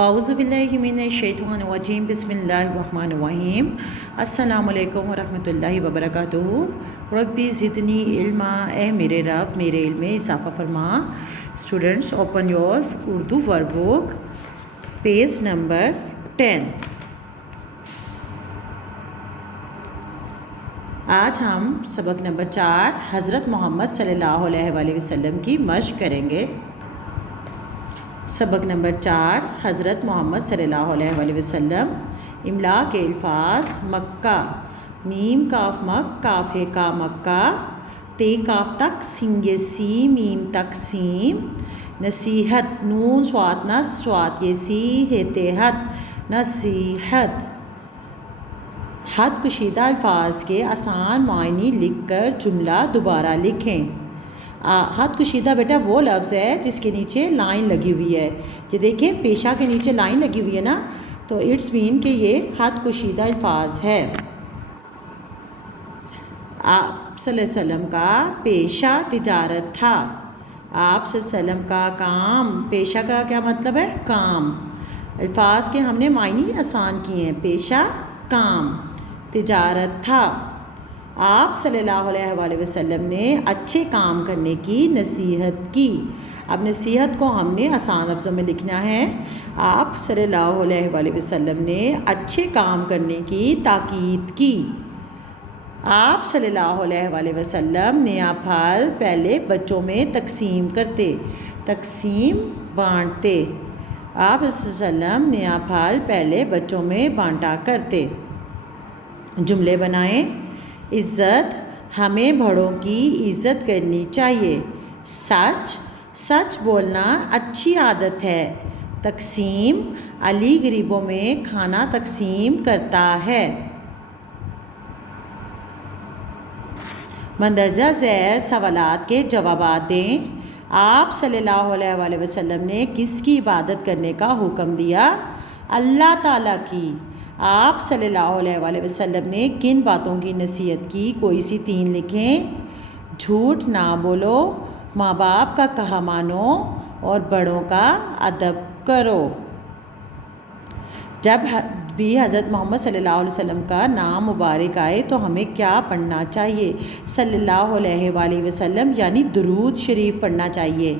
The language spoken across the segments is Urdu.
اعوذ باللہ من الشیطان الرجیم بسم اللہ الرحمن الرحیم السلام علیکم ورحمۃ اللہ وبرکاتہ۔ ربی زدنی علما، اے میرے رب میرے علم میں اضافہ فرما۔ Students open your Urdu work book, page number 10۔ آج ہم سبق نمبر 4 حضرت محمد صلی اللہ علیہ وآلہ وسلم کی مشق کریں گے۔ سبق نمبر 4 حضرت محمد صلی اللہ علیہ وآلہ وسلم۔ املا کے الفاظ: مکہ، میم کاف مک، کاف ہے کا مکہ، تے کاف تک، سنگ سی، میم تک سیم، نصیحت، نون سوات نس، سوات یہ سی ہے تحت، نصیحت۔ حد کشیدہ الفاظ کے آسان معنی لکھ کر جملہ دوبارہ لکھیں۔ حد کشیدہ بیٹا وہ لفظ ہے جس کے نیچے لائن لگی ہوئی ہے۔ یہ دیکھیں پیشہ کے نیچے لائن لگی ہوئی ہے نا، تو اٹس مین کہ یہ حد کشیدہ الفاظ ہے۔ آپ صلی اللہ علیہ وسلم کا پیشہ تجارت تھا۔ آپ صلی اللہ علیہ وسلم کا کام، پیشہ کا کیا مطلب ہے؟ کام۔ الفاظ کے ہم نے معنی آسان کیے ہیں۔ پیشہ کام، تجارت تھا۔ آپ صلی اللہ علیہ وآلہ وسلم نے اچھے کام کرنے کی نصیحت کی۔ اب نصیحت کو ہم نے آسان لفظوں میں لکھنا ہے۔ آپ صلی اللہ علیہ وآلہ وسلم نے اچھے کام کرنے کی تاکید کی۔ آپ صلی اللہ علیہ وآلہ وسلم نیا پھل پہلے بچوں میں تقسیم کرتے، تقسیم بانٹتے۔ آپ صلی اللہ علیہ وسلم نیا پھل پہلے بچوں میں بانٹا کرتے۔ جملے بنائیں۔ عزت، ہمیں بڑوں کی عزت کرنی چاہیے۔ سچ، سچ بولنا اچھی عادت ہے۔ تقسیم، علی غریبوں میں کھانا تقسیم کرتا ہے۔ مندرجہ ذیل سوالات کے جوابات دیں۔ آپ صلی اللہ علیہ وآلہ وسلم نے کس کی عبادت کرنے کا حکم دیا؟ اللہ تعالیٰ کی۔ آپ صلی اللہ علیہ وآلہ وسلم نے کن باتوں کی نصیحت کی؟ کوئی سی 3 لکھیں۔ جھوٹ نہ بولو، ماں باپ کا کہا مانو، اور بڑوں کا ادب کرو۔ جب بھی حضرت محمد صلی اللہ علیہ وسلم کا نام مبارک آئے تو ہمیں کیا پڑھنا چاہیے؟ صلی اللہ علیہ وآلہ وسلم، یعنی درود شریف پڑھنا چاہیے۔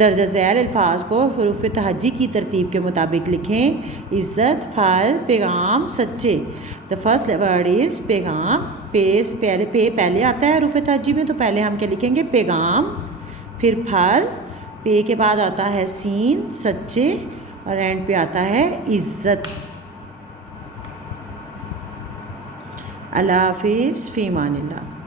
درجہ ذیل الفاظ کو حروف تہجی کی ترتیب کے مطابق لکھیں۔ عزت، پھل، پیغام، سچے۔ دا فرسٹ ورڈ از پیغام۔ پہلے آتا ہے حروف تہجی میں، تو پہلے ہم کیا لکھیں گے؟ پیغام، پھر پھل، پے کے بعد آتا ہے سین، سچے، اور اینڈ پہ آتا ہے عزت۔ اللہ حافظ، فی امان اللہ۔